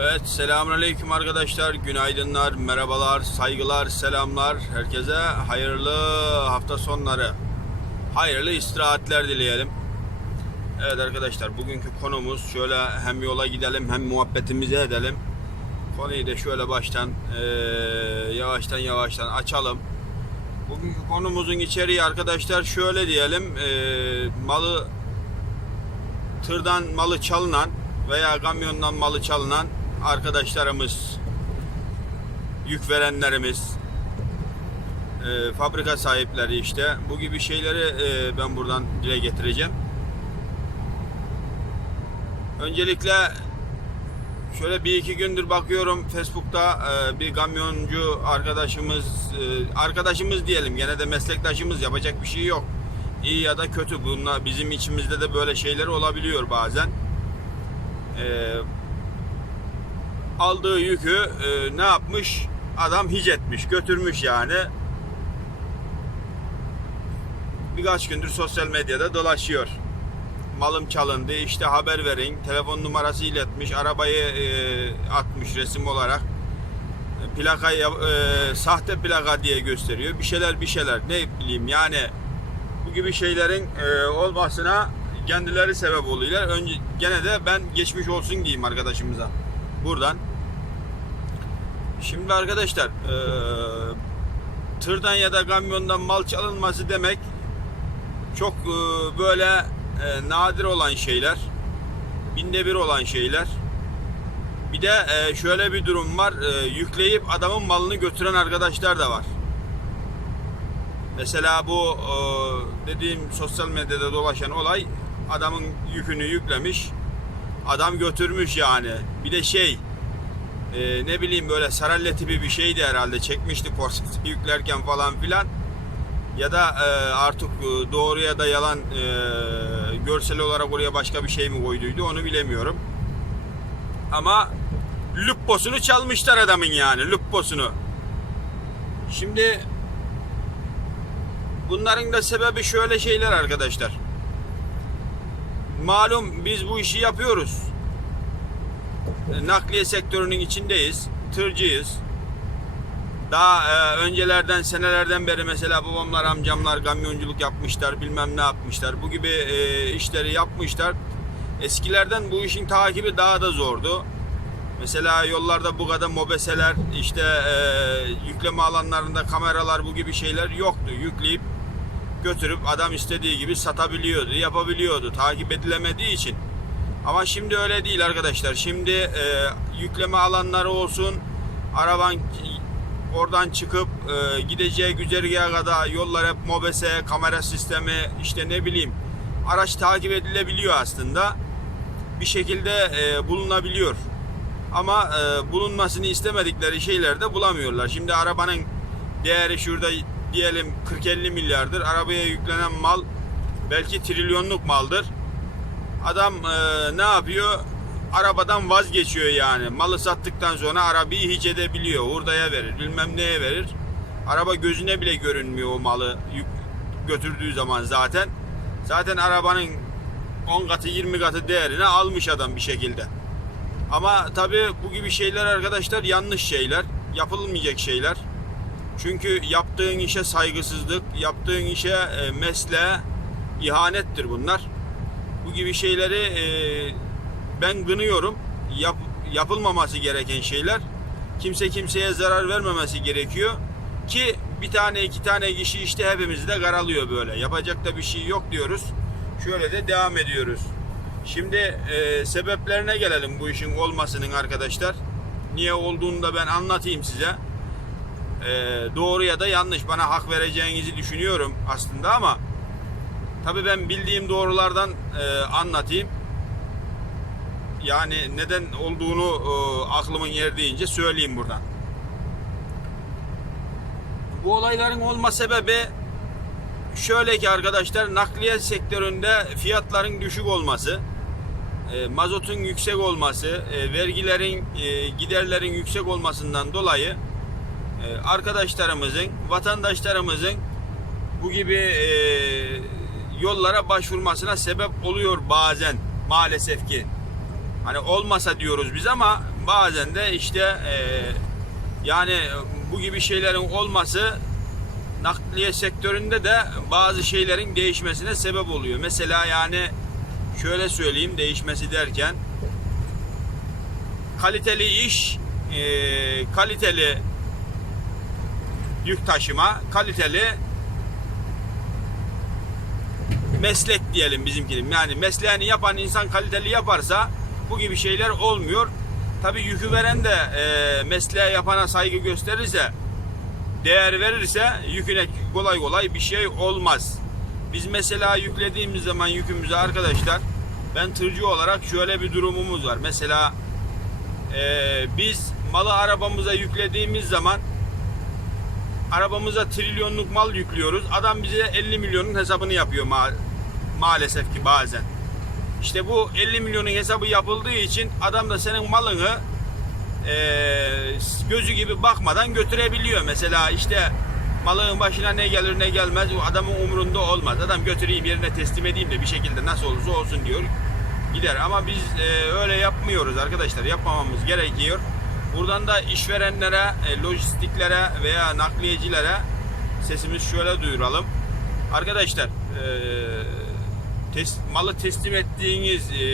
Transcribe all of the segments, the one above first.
Evet, selamünaleyküm arkadaşlar. Günaydınlar, merhabalar, saygılar, selamlar. Herkese hayırlı hafta sonları. Hayırlı istirahatler dileyelim. Evet arkadaşlar, bugünkü konumuz şöyle hem yola gidelim hem muhabbetimizi edelim. Konuyu da şöyle baştan eee, yavaştan yavaştan açalım. Bugünkü konumuzun içeriği arkadaşlar şöyle diyelim. eee, malı tırdan malı çalınan veya kamyondan malı çalınan arkadaşlarımız, yük verenlerimiz, e, fabrika sahipleri işte bu gibi şeyleri e, ben buradan dile getireceğim. Öncelikle şöyle bir iki gündür bakıyorum Facebook'ta e, bir kamyoncu arkadaşımız, e, arkadaşımız diyelim gene de meslektaşımız yapacak bir şey yok. İyi ya da kötü bunlar bizim içimizde de böyle şeyler olabiliyor bazen. E, aldığı yükü e, ne yapmış? Adam hic etmiş, götürmüş yani. Birkaç gündür sosyal medyada dolaşıyor. Malım çalındı, işte haber verin. Telefon numarası iletmiş, arabayı e, atmış resim olarak. Plaka e, sahte plaka diye gösteriyor. Bir şeyler bir şeyler ne bileyim yani bu gibi şeylerin e, olmasına kendileri sebep oluyorlar. Önce gene de ben geçmiş olsun diyeyim arkadaşımıza. Buradan. Şimdi arkadaşlar e, tırdan ya da kamyondan mal çalınması demek çok e, böyle e, nadir olan şeyler. Binde bir olan şeyler. Bir de e, şöyle bir durum var. E, yükleyip adamın malını götüren arkadaşlar da var. Mesela bu e, dediğim sosyal medyada dolaşan olay adamın yükünü yüklemiş. Adam götürmüş yani. Bir de şey e, ne bileyim böyle saralya tipi bir şeydi herhalde. Çekmişti porseti yüklerken falan filan. Ya da e, artık e, doğru ya da yalan e, görsel olarak oraya başka bir şey mi koyduydu onu bilemiyorum. Ama lupposunu çalmışlar adamın yani lupposunu. Şimdi Bunların da sebebi şöyle şeyler arkadaşlar. Malum biz bu işi yapıyoruz. E, Nakliye sektörünün içindeyiz. Tırcıyız. Daha e, öncelerden senelerden beri mesela babamlar amcamlar kamyonculuk yapmışlar bilmem ne yapmışlar. Bu gibi e, işleri yapmışlar. Eskilerden bu işin takibi daha da zordu. Mesela yollarda bu kadar mobeseler, işte e, yükleme alanlarında kameralar bu gibi şeyler yoktu. Yükleyip götürüp adam istediği gibi satabiliyordu, yapabiliyordu takip edilemediği için. Ama şimdi öyle değil arkadaşlar. Şimdi e, yükleme alanları olsun, araban oradan çıkıp e, gideceği güzergaha kadar yollar hep mobese, kamera sistemi, işte ne bileyim araç takip edilebiliyor aslında. Bir şekilde e, bulunabiliyor. Ama e, bulunmasını istemedikleri şeyler de bulamıyorlar. Şimdi arabanın değeri şurada diyelim 40-50 milyardır. Arabaya yüklenen mal belki trilyonluk maldır. Adam e, ne yapıyor? Arabadan vazgeçiyor yani. Malı sattıktan sonra arabayı hiç edebiliyor. Hurdaya verir, bilmem neye verir. Araba gözüne bile görünmüyor o malı yük, götürdüğü zaman zaten. Zaten arabanın 10 katı 20 katı değerini almış adam bir şekilde. Ama tabii bu gibi şeyler arkadaşlar yanlış şeyler. Yapılmayacak şeyler. Çünkü yaptığın işe saygısızlık, yaptığın işe e, mesleğe ihanettir bunlar. Bu gibi şeyleri e, ben gınıyorum. Yap, yapılmaması gereken şeyler. Kimse kimseye zarar vermemesi gerekiyor. Ki bir tane iki tane kişi işte hepimizi de karalıyor böyle. Yapacak da bir şey yok diyoruz. Şöyle de devam ediyoruz. Şimdi e, sebeplerine gelelim bu işin olmasının arkadaşlar. Niye olduğunu da ben anlatayım size. E, doğru ya da yanlış bana hak vereceğinizi düşünüyorum aslında ama tabii ben bildiğim doğrulardan e, anlatayım. Yani neden olduğunu e, aklımın erdiğince söyleyeyim buradan. Bu olayların olma sebebi şöyle ki arkadaşlar nakliye sektöründe fiyatların düşük olması, e, mazotun yüksek olması, e, vergilerin, e, giderlerin yüksek olmasından dolayı arkadaşlarımızın, vatandaşlarımızın bu gibi e, yollara başvurmasına sebep oluyor bazen maalesef ki. Hani olmasa diyoruz biz ama bazen de işte e, yani bu gibi şeylerin olması nakliye sektöründe de bazı şeylerin değişmesine sebep oluyor. Mesela yani şöyle söyleyeyim değişmesi derken kaliteli iş, e, kaliteli yük taşıma, kaliteli meslek diyelim bizimkinin. Yani mesleğini yapan insan kaliteli yaparsa bu gibi şeyler olmuyor. Tabii yükü veren de e, mesleğe yapana saygı gösterirse, değer verirse yüküne kolay kolay bir şey olmaz. Biz mesela yüklediğimiz zaman yükümüzü arkadaşlar ben tırcı olarak şöyle bir durumumuz var. Mesela e, biz malı arabamıza yüklediğimiz zaman arabamıza trilyonluk mal yüklüyoruz. Adam bize 50 milyonun hesabını yapıyor ma- maalesef ki bazen. İşte bu 50 milyonun hesabı yapıldığı için adam da senin malını eee, gözü gibi bakmadan götürebiliyor. Mesela işte malın başına ne gelir ne gelmez o adamın umurunda olmaz. Adam götüreyim yerine teslim edeyim de bir şekilde nasıl olursa olsun diyor. Gider ama biz eee, öyle yapmıyoruz arkadaşlar. Yapmamamız gerekiyor. Buradan da işverenlere, e, lojistiklere veya nakliyecilere sesimiz şöyle duyuralım. Arkadaşlar e, tes- malı teslim ettiğiniz e,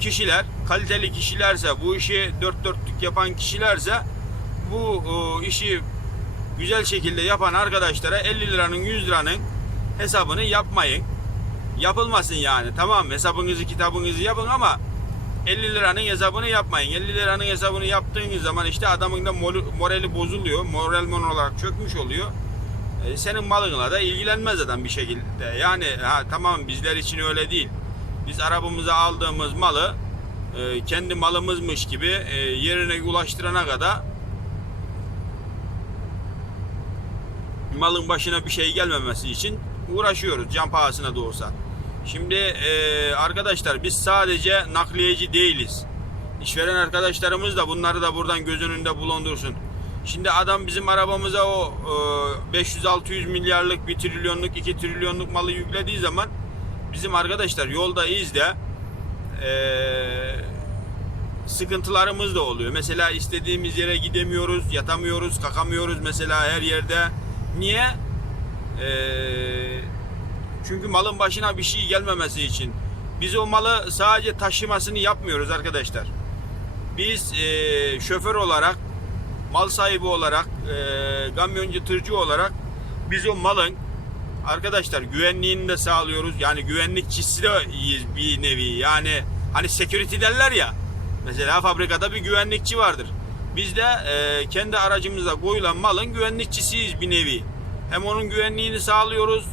kişiler kaliteli kişilerse bu işi dört dörtlük yapan kişilerse bu e, işi güzel şekilde yapan arkadaşlara 50 liranın 100 liranın hesabını yapmayın. Yapılmasın yani. Tamam hesabınızı kitabınızı yapın ama 50 liranın hesabını yapmayın. 50 liranın hesabını yaptığınız zaman işte adamın da morali bozuluyor. Moral mon olarak çökmüş oluyor. E, senin malınla da ilgilenmez adam bir şekilde. Yani ha, tamam bizler için öyle değil. Biz arabamıza aldığımız malı e, kendi malımızmış gibi e, yerine ulaştırana kadar malın başına bir şey gelmemesi için uğraşıyoruz can pahasına da olsa. Şimdi e, arkadaşlar biz sadece nakliyeci değiliz. İşveren arkadaşlarımız da bunları da buradan göz önünde bulundursun. Şimdi adam bizim arabamıza o e, 500-600 milyarlık, 1 trilyonluk, 2 trilyonluk malı yüklediği zaman bizim arkadaşlar yolda izde e, sıkıntılarımız da oluyor. Mesela istediğimiz yere gidemiyoruz, yatamıyoruz, kakamıyoruz mesela her yerde. Niye? Eee çünkü malın başına bir şey gelmemesi için. Biz o malı sadece taşımasını yapmıyoruz arkadaşlar. Biz e, şoför olarak, mal sahibi olarak, e, kamyoncu tırcı olarak biz o malın arkadaşlar güvenliğini de sağlıyoruz. Yani güvenlikçisi de bir nevi. Yani hani security derler ya. Mesela fabrikada bir güvenlikçi vardır. Biz de e, kendi aracımıza koyulan malın güvenlikçisiyiz bir nevi. Hem onun güvenliğini sağlıyoruz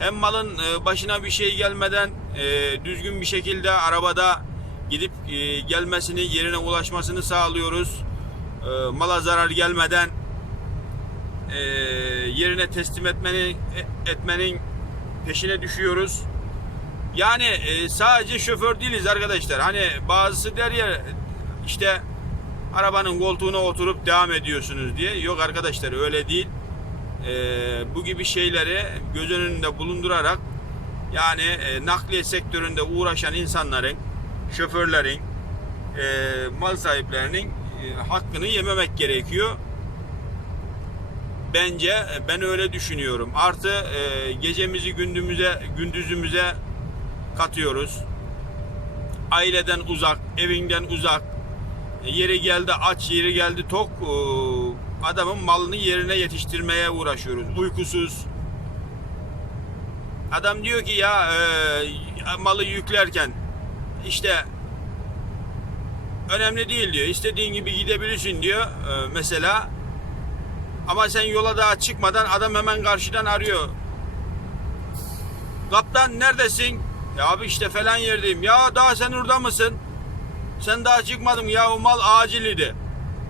hem malın e, başına bir şey gelmeden e, düzgün bir şekilde arabada gidip e, gelmesini, yerine ulaşmasını sağlıyoruz. Mala zarar gelmeden yerine teslim etmenin etmenin peşine düşüyoruz. Yani sadece şoför değiliz arkadaşlar. Hani bazısı der ya işte arabanın koltuğuna oturup devam ediyorsunuz diye. Yok arkadaşlar öyle değil e, bu gibi şeyleri göz önünde bulundurarak yani e, nakliye sektöründe uğraşan insanların, şoförlerin, e, mal sahiplerinin e, hakkını yememek gerekiyor. Bence e, ben öyle düşünüyorum. Artı e, gecemizi gündüzümüze gündüzümüze katıyoruz. Aileden uzak, evinden uzak. E, yeri geldi aç, yeri geldi tok. E, adamın malını yerine yetiştirmeye uğraşıyoruz. Uykusuz. Adam diyor ki ya e, malı yüklerken işte önemli değil diyor. İstediğin gibi gidebilirsin diyor e, mesela. Ama sen yola daha çıkmadan adam hemen karşıdan arıyor. Kaptan neredesin? Ya abi işte falan yerdeyim. Ya daha sen orada mısın? Sen daha çıkmadın ya o mal acil idi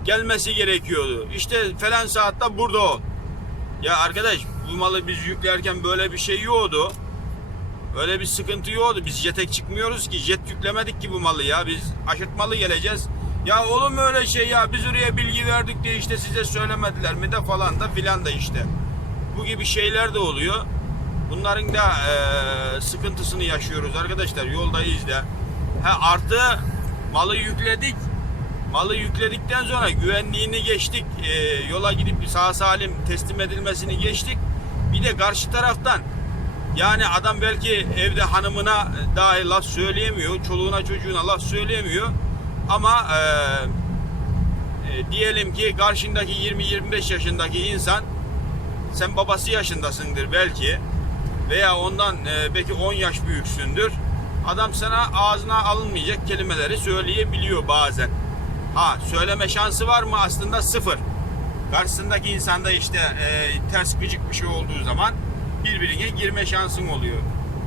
gelmesi gerekiyordu. İşte falan saatte burada o. Ya arkadaş bu malı biz yüklerken böyle bir şey yoktu. Öyle bir sıkıntı yoktu. Biz jetek çıkmıyoruz ki. Jet yüklemedik ki bu malı ya. Biz aşırtmalı geleceğiz. Ya olur mu öyle şey ya? Biz oraya bilgi verdik diye işte size söylemediler mi de falan da filan da işte. Bu gibi şeyler de oluyor. Bunların da e, sıkıntısını yaşıyoruz arkadaşlar. Yoldayız da. Ha, artı malı yükledik. Malı yükledikten sonra güvenliğini geçtik. e, yola gidip sağ salim teslim edilmesini geçtik. Bir de karşı taraftan yani adam belki evde hanımına dahi laf söyleyemiyor. Çoluğuna çocuğuna laf söyleyemiyor. Ama e, e, diyelim ki karşındaki 20-25 yaşındaki insan sen babası yaşındasındır belki veya ondan e, belki 10 yaş büyüksündür. Adam sana ağzına alınmayacak kelimeleri söyleyebiliyor bazen. Ha söyleme şansı var mı? Aslında sıfır. Karşısındaki insanda işte e, ters gıcık bir şey olduğu zaman birbirine girme şansın oluyor.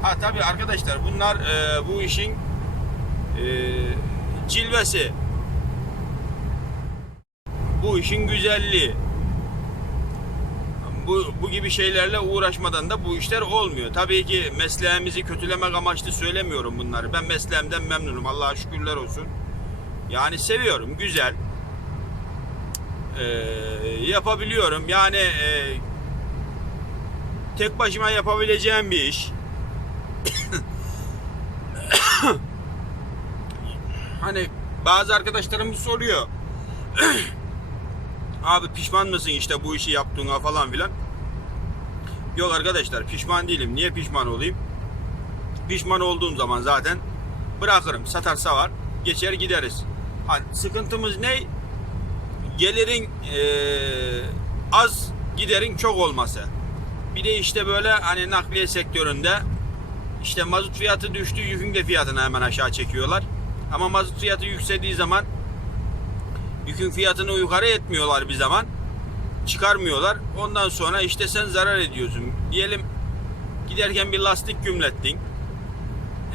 Ha tabi arkadaşlar bunlar e, bu işin e, cilvesi. Bu işin güzelliği. Bu, bu gibi şeylerle uğraşmadan da bu işler olmuyor. Tabii ki mesleğimizi kötülemek amaçlı söylemiyorum bunları. Ben mesleğimden memnunum. Allah'a şükürler olsun. Yani seviyorum. Güzel. Ee, yapabiliyorum. Yani e, tek başıma yapabileceğim bir iş. hani bazı arkadaşlarımız soruyor. Abi pişman mısın işte bu işi yaptığına falan filan. Yok arkadaşlar pişman değilim. Niye pişman olayım? Pişman olduğum zaman zaten bırakırım. Satarsa var. Geçer gideriz. Hani sıkıntımız ne? Gelirin eee, az giderin çok olması. Bir de işte böyle hani nakliye sektöründe işte mazot fiyatı düştü yükün de fiyatını hemen aşağı çekiyorlar. Ama mazot fiyatı yükseldiği zaman yükün fiyatını yukarı etmiyorlar bir zaman. Çıkarmıyorlar. Ondan sonra işte sen zarar ediyorsun. Diyelim giderken bir lastik gümlettin.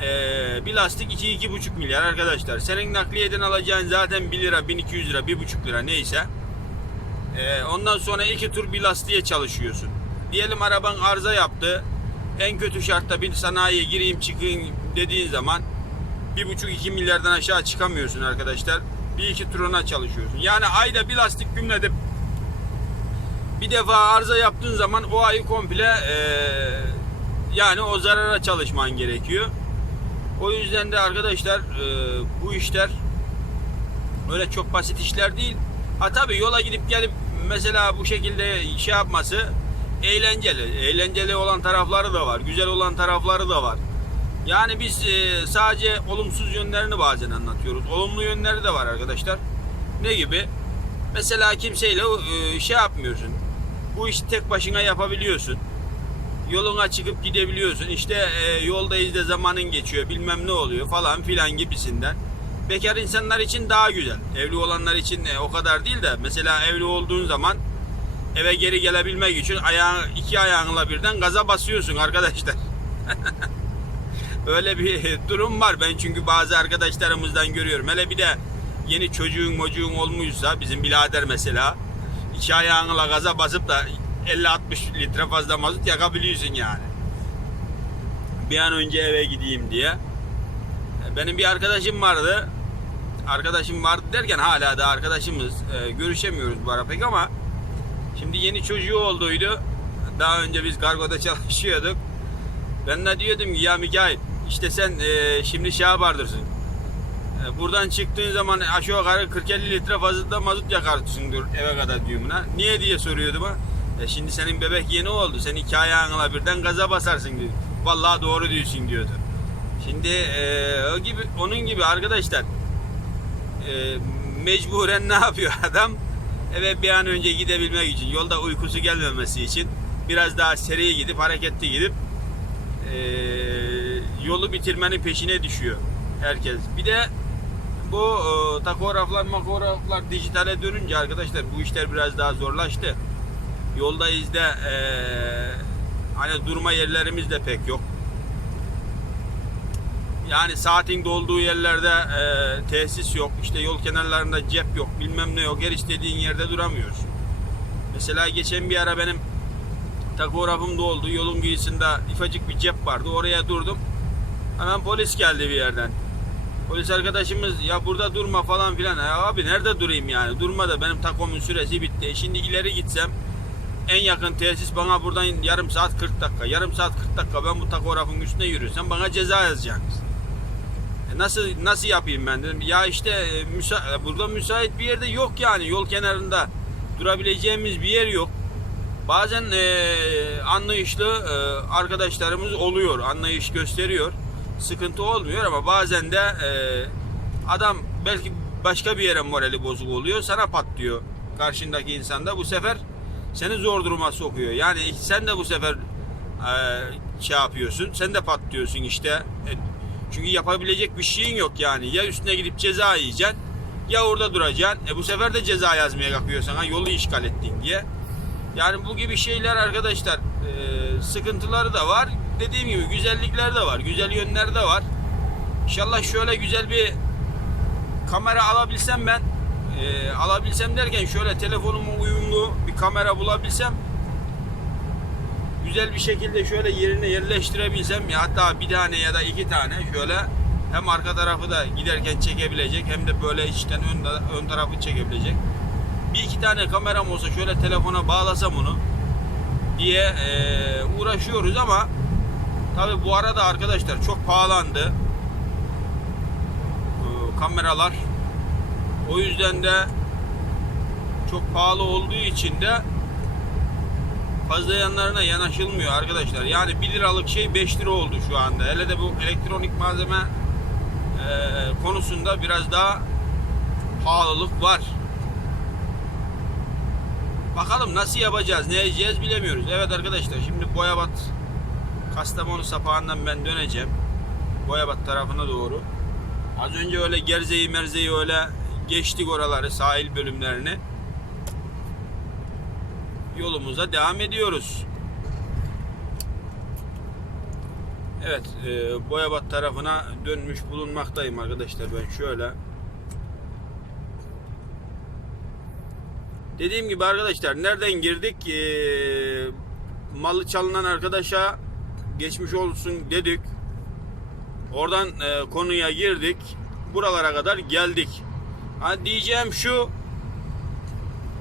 Ee, bir lastik 2-2,5 milyar arkadaşlar. Senin nakliyeden alacağın zaten 1 lira, 1200 lira, 1,5 lira neyse. Ee, ondan sonra iki tur bir lastiğe çalışıyorsun. Diyelim araban arıza yaptı. En kötü şartta bir sanayiye gireyim çıkayım dediğin zaman 1,5-2 milyardan aşağı çıkamıyorsun arkadaşlar. Bir iki turuna çalışıyorsun. Yani ayda bir lastik gümledip bir defa arıza yaptığın zaman o ayı komple eee, yani o zarara çalışman gerekiyor. O yüzden de arkadaşlar eee, bu işler öyle çok basit işler değil. Ha tabi yola gidip gelip mesela bu şekilde şey yapması eğlenceli. Eğlenceli olan tarafları da var. Güzel olan tarafları da var. Yani biz e, sadece olumsuz yönlerini bazen anlatıyoruz. Olumlu yönleri de var arkadaşlar. Ne gibi? Mesela kimseyle e, şey yapmıyorsun. Bu işi tek başına yapabiliyorsun. Yoluna çıkıp gidebiliyorsun. İşte e, yoldayız da zamanın geçiyor bilmem ne oluyor falan filan gibisinden. Bekar insanlar için daha güzel. Evli olanlar için e, o kadar değil de mesela evli olduğun zaman eve geri gelebilmek için ayağın, iki ayağınla birden gaza basıyorsun arkadaşlar. Öyle bir durum var. Ben çünkü bazı arkadaşlarımızdan görüyorum. Hele bir de yeni çocuğun mocuğun olmuşsa bizim birader mesela iki ayağınla gaza basıp da 50-60 litre fazla mazot yakabiliyorsun yani. Bir an önce eve gideyim diye. Benim bir arkadaşım vardı. Arkadaşım vardı derken hala da arkadaşımız. Ee, görüşemiyoruz bu ara pek ama şimdi yeni çocuğu olduydu. Daha önce biz kargoda çalışıyorduk. Ben de diyordum ki ya Mikail işte sen e, şimdi şey yapardırsın. E, buradan çıktığın zaman aşağı yukarı 40-50 litre fazla mazot yakarsındır eve kadar diyorum buna. Niye diye soruyordum ha. E, şimdi senin bebek yeni oldu. Sen iki ayağınla birden gaza basarsın diyor. Vallahi doğru diyorsun diyordu. Şimdi e, o gibi onun gibi arkadaşlar e, mecburen ne yapıyor adam? Eve bir an önce gidebilmek için yolda uykusu gelmemesi için biraz daha seri gidip hareketli gidip e, yolu bitirmenin peşine düşüyor herkes. Bir de bu e, takograflar makograflar dijitale dönünce arkadaşlar bu işler biraz daha zorlaştı. Yoldayız da e, hani durma yerlerimiz de pek yok. Yani saatin dolduğu yerlerde e, tesis yok. işte yol kenarlarında cep yok. Bilmem ne yok. Her istediğin yerde duramıyorsun. Mesela geçen bir ara benim takografım doldu. Yolun kıyısında ifacık bir cep vardı. Oraya durdum. Hemen polis geldi bir yerden. Polis arkadaşımız ya burada durma falan filan. Ya abi nerede durayım yani? Durma da benim takomun süresi bitti. Şimdi ileri gitsem en yakın tesis bana buradan yarım saat 40 dakika. Yarım saat 40 dakika ben bu takografın üstüne yürürsem bana ceza yazacaksınız. E nasıl nasıl yapayım ben dedim. Ya işte e, müsa- e, burada müsait bir yerde yok yani yol kenarında durabileceğimiz bir yer yok. Bazen e, anlayışlı e, arkadaşlarımız oluyor, anlayış gösteriyor. Sıkıntı olmuyor ama bazen de e, adam belki başka bir yere morali bozuk oluyor, sana patlıyor karşındaki insanda. Bu sefer seni zor duruma sokuyor. Yani sen de bu sefer e, şey yapıyorsun, sen de patlıyorsun işte. E, çünkü yapabilecek bir şeyin yok yani. Ya üstüne gidip ceza yiyeceksin, ya orada duracaksın. E bu sefer de ceza yazmaya kalkıyor sana yolu işgal ettin diye. Yani bu gibi şeyler arkadaşlar e, sıkıntıları da var. Dediğim gibi güzellikler de var. Güzel yönler de var. İnşallah şöyle güzel bir kamera alabilsem ben e, alabilsem derken şöyle telefonuma uyumlu bir kamera bulabilsem güzel bir şekilde şöyle yerine yerleştirebilsem ya hatta bir tane ya da iki tane şöyle hem arka tarafı da giderken çekebilecek hem de böyle içten ön, ön tarafı çekebilecek. Bir iki tane kameram olsa şöyle telefona bağlasam onu diye e, uğraşıyoruz ama tabi bu arada arkadaşlar çok pahalandı. E, kameralar o yüzden de çok pahalı olduğu için de fazla yanlarına yanaşılmıyor arkadaşlar. Yani 1 liralık şey 5 lira oldu şu anda. Hele de bu elektronik malzeme e, konusunda biraz daha pahalılık var. Bakalım nasıl yapacağız, ne edeceğiz bilemiyoruz. Evet arkadaşlar şimdi Boyabat Kastamonu sapağından ben döneceğim. Boyabat tarafına doğru. Az önce öyle Gerzeyi Merzeyi öyle geçtik oraları, sahil bölümlerini. Yolumuza devam ediyoruz. Evet, e, Boyabat tarafına dönmüş bulunmaktayım arkadaşlar ben şöyle. Dediğim gibi arkadaşlar nereden girdik? Ee, malı çalınan arkadaşa geçmiş olsun dedik. Oradan e, konuya girdik. Buralara kadar geldik. Ha, diyeceğim şu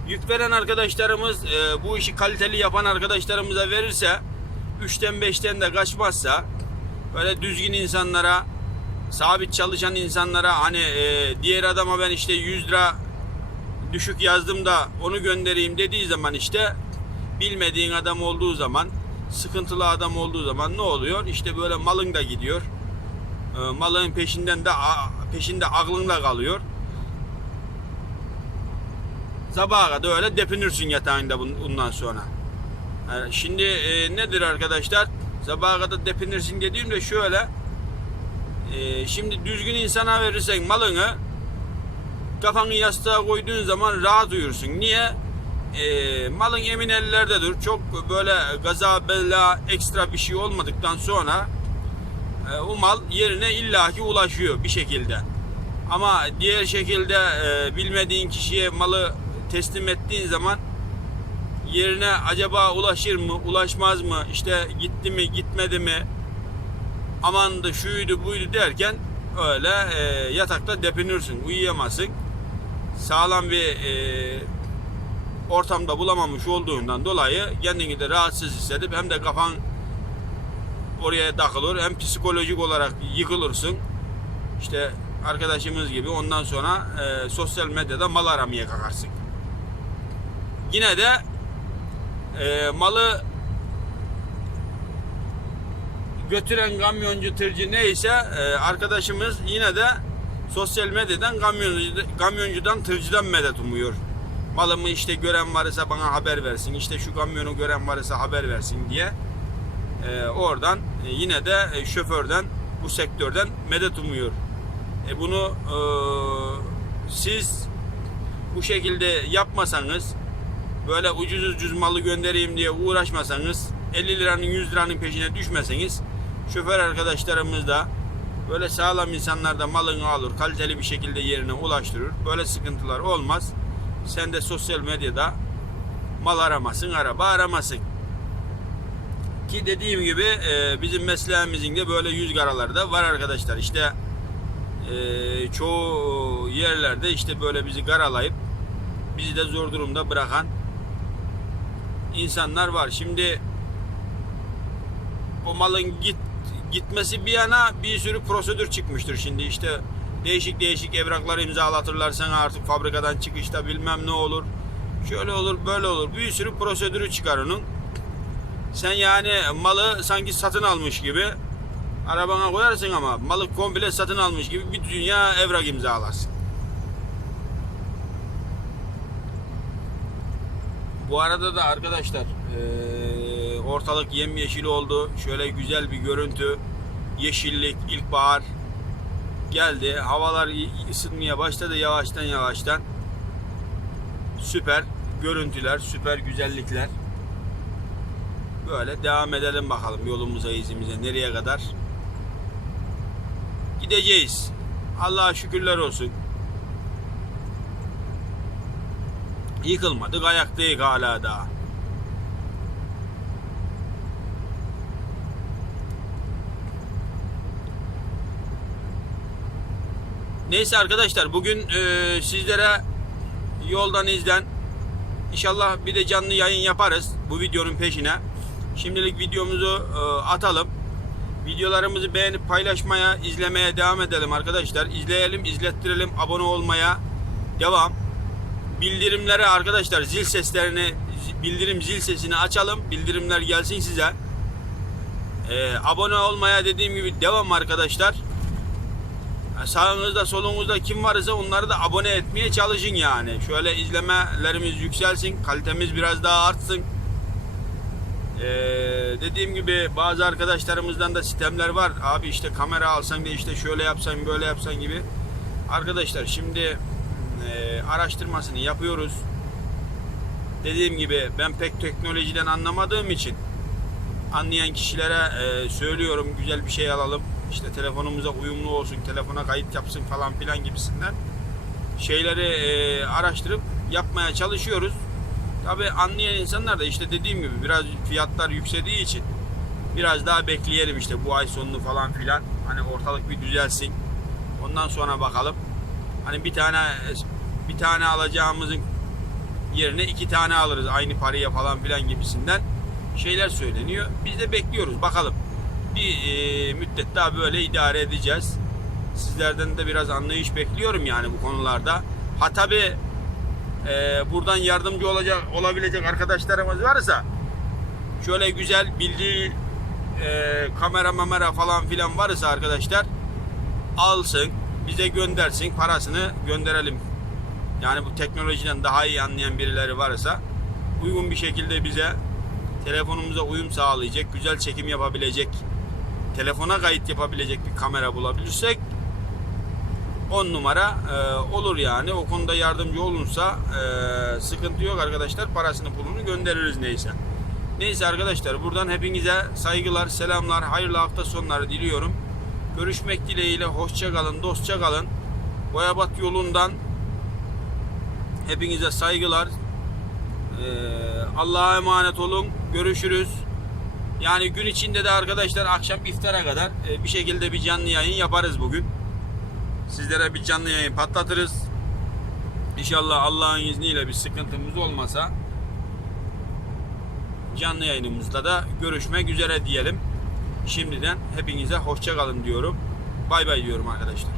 yük veren arkadaşlarımız e, bu işi kaliteli yapan arkadaşlarımıza verirse 3'ten 5'ten de kaçmazsa böyle düzgün insanlara sabit çalışan insanlara hani e, diğer adama ben işte 100 lira düşük yazdım da onu göndereyim dediği zaman işte bilmediğin adam olduğu zaman sıkıntılı adam olduğu zaman ne oluyor? İşte böyle malın da gidiyor. E, malın peşinden de peşinde aklında kalıyor. Sabaha kadar öyle depinirsin yatağında bundan sonra. Şimdi e, nedir arkadaşlar? Sabaha kadar depinirsin dediğimde şöyle. E, şimdi düzgün insana verirsen malını kafanı yastığa koyduğun zaman rahat uyursun. Niye? E, malın emin ellerdedir. Çok böyle gaza bela ekstra bir şey olmadıktan sonra e, o mal yerine illaki ulaşıyor bir şekilde. Ama diğer şekilde e, bilmediğin kişiye malı teslim ettiğin zaman yerine acaba ulaşır mı, ulaşmaz mı, işte gitti mi, gitmedi mi, amandı, şuydu, buydu derken öyle e, yatakta depinirsin, uyuyamazsın. Sağlam bir e, ortamda bulamamış olduğundan dolayı kendini de rahatsız hissedip hem de kafan oraya takılır hem psikolojik olarak yıkılırsın. İşte arkadaşımız gibi ondan sonra e, sosyal medyada mal aramaya kalkarsın. Yine de e, malı götüren kamyoncu tırcı neyse e, arkadaşımız yine de sosyal medyadan kamyoncu, kamyoncudan tırcıdan medet umuyor. Malımı işte gören varsa bana haber versin. İşte şu kamyonu gören varsa haber versin diye. E, oradan e, yine de e, şoförden bu sektörden medet umuyor. E, bunu e, siz bu şekilde yapmasanız böyle ucuz ucuz malı göndereyim diye uğraşmasanız 50 liranın 100 liranın peşine düşmeseniz şoför arkadaşlarımız da böyle sağlam insanlar da malını alır kaliteli bir şekilde yerine ulaştırır. Böyle sıkıntılar olmaz. Sen de sosyal medyada mal aramasın araba aramasın. Ki dediğim gibi e, bizim mesleğimizin de böyle yüz karaları da var arkadaşlar. İşte e, çoğu yerlerde işte böyle bizi karalayıp bizi de zor durumda bırakan insanlar var. Şimdi o malın git gitmesi bir yana bir sürü prosedür çıkmıştır şimdi işte değişik değişik evraklar imzalatırlar sana artık fabrikadan çıkışta bilmem ne olur. Şöyle olur böyle olur bir sürü prosedürü çıkar onun. Sen yani malı sanki satın almış gibi arabana koyarsın ama malı komple satın almış gibi bir dünya evrak imzalarsın. Bu arada da arkadaşlar eee, ortalık yemyeşil oldu. Şöyle güzel bir görüntü. Yeşillik, ilkbahar geldi. Havalar ısınmaya başladı yavaştan yavaştan. Süper görüntüler, süper güzellikler. Böyle devam edelim bakalım yolumuza, izimize nereye kadar gideceğiz. Allah'a şükürler olsun. Yıkılmadık, ayaktayız hala daha. Neyse arkadaşlar bugün e, sizlere yoldan izlen İnşallah bir de canlı yayın yaparız bu videonun peşine. Şimdilik videomuzu e, atalım. Videolarımızı beğenip paylaşmaya, izlemeye devam edelim arkadaşlar. İzleyelim, izlettirelim, abone olmaya devam. Bildirimleri arkadaşlar zil seslerini, bildirim zil sesini açalım. Bildirimler gelsin size. E, abone olmaya dediğim gibi devam arkadaşlar. Sağınızda solunuzda kim varsa onları da abone etmeye çalışın yani. Şöyle izlemelerimiz yükselsin, kalitemiz biraz daha artsın. Ee, dediğim gibi bazı arkadaşlarımızdan da sistemler var. Abi işte kamera alsan da işte şöyle yapsan böyle yapsan gibi. Arkadaşlar şimdi e, araştırmasını yapıyoruz. Dediğim gibi ben pek teknolojiden anlamadığım için anlayan kişilere e, söylüyorum güzel bir şey alalım. İşte telefonumuza uyumlu olsun, telefona kayıt yapsın falan filan gibisinden şeyleri e, araştırıp yapmaya çalışıyoruz. Tabi anlayan insanlar da işte dediğim gibi biraz fiyatlar yükseldiği için biraz daha bekleyelim işte bu ay sonunu falan filan. Hani ortalık bir düzelsin. Ondan sonra bakalım. Hani bir tane bir tane alacağımızın yerine iki tane alırız aynı paraya falan filan gibisinden şeyler söyleniyor. Biz de bekliyoruz bakalım. Bir e, müddet daha böyle idare edeceğiz. Sizlerden de biraz anlayış bekliyorum yani bu konularda. Ha tabi e, buradan yardımcı olacak olabilecek arkadaşlarımız varsa şöyle güzel bildiği e, kamera mamera falan filan varsa arkadaşlar alsın bize göndersin parasını gönderelim. Yani bu teknolojiden daha iyi anlayan birileri varsa uygun bir şekilde bize telefonumuza uyum sağlayacak, güzel çekim yapabilecek, telefona kayıt yapabilecek bir kamera bulabilirsek 10 numara e, olur yani. O konuda yardımcı olunsa e, sıkıntı yok arkadaşlar. Parasını pulunu göndeririz neyse. Neyse arkadaşlar buradan hepinize saygılar, selamlar, hayırlı hafta sonları diliyorum. Görüşmek dileğiyle hoşça kalın, dostça kalın. Boyabat yolundan hepinize saygılar. Ee, Allah'a emanet olun. Görüşürüz. Yani gün içinde de arkadaşlar akşam iftara kadar e, bir şekilde bir canlı yayın yaparız bugün. Sizlere bir canlı yayın patlatırız. İnşallah Allah'ın izniyle bir sıkıntımız olmasa canlı yayınımızda da görüşmek üzere diyelim. Şimdiden hepinize hoşça kalın diyorum. Bay bay diyorum arkadaşlar.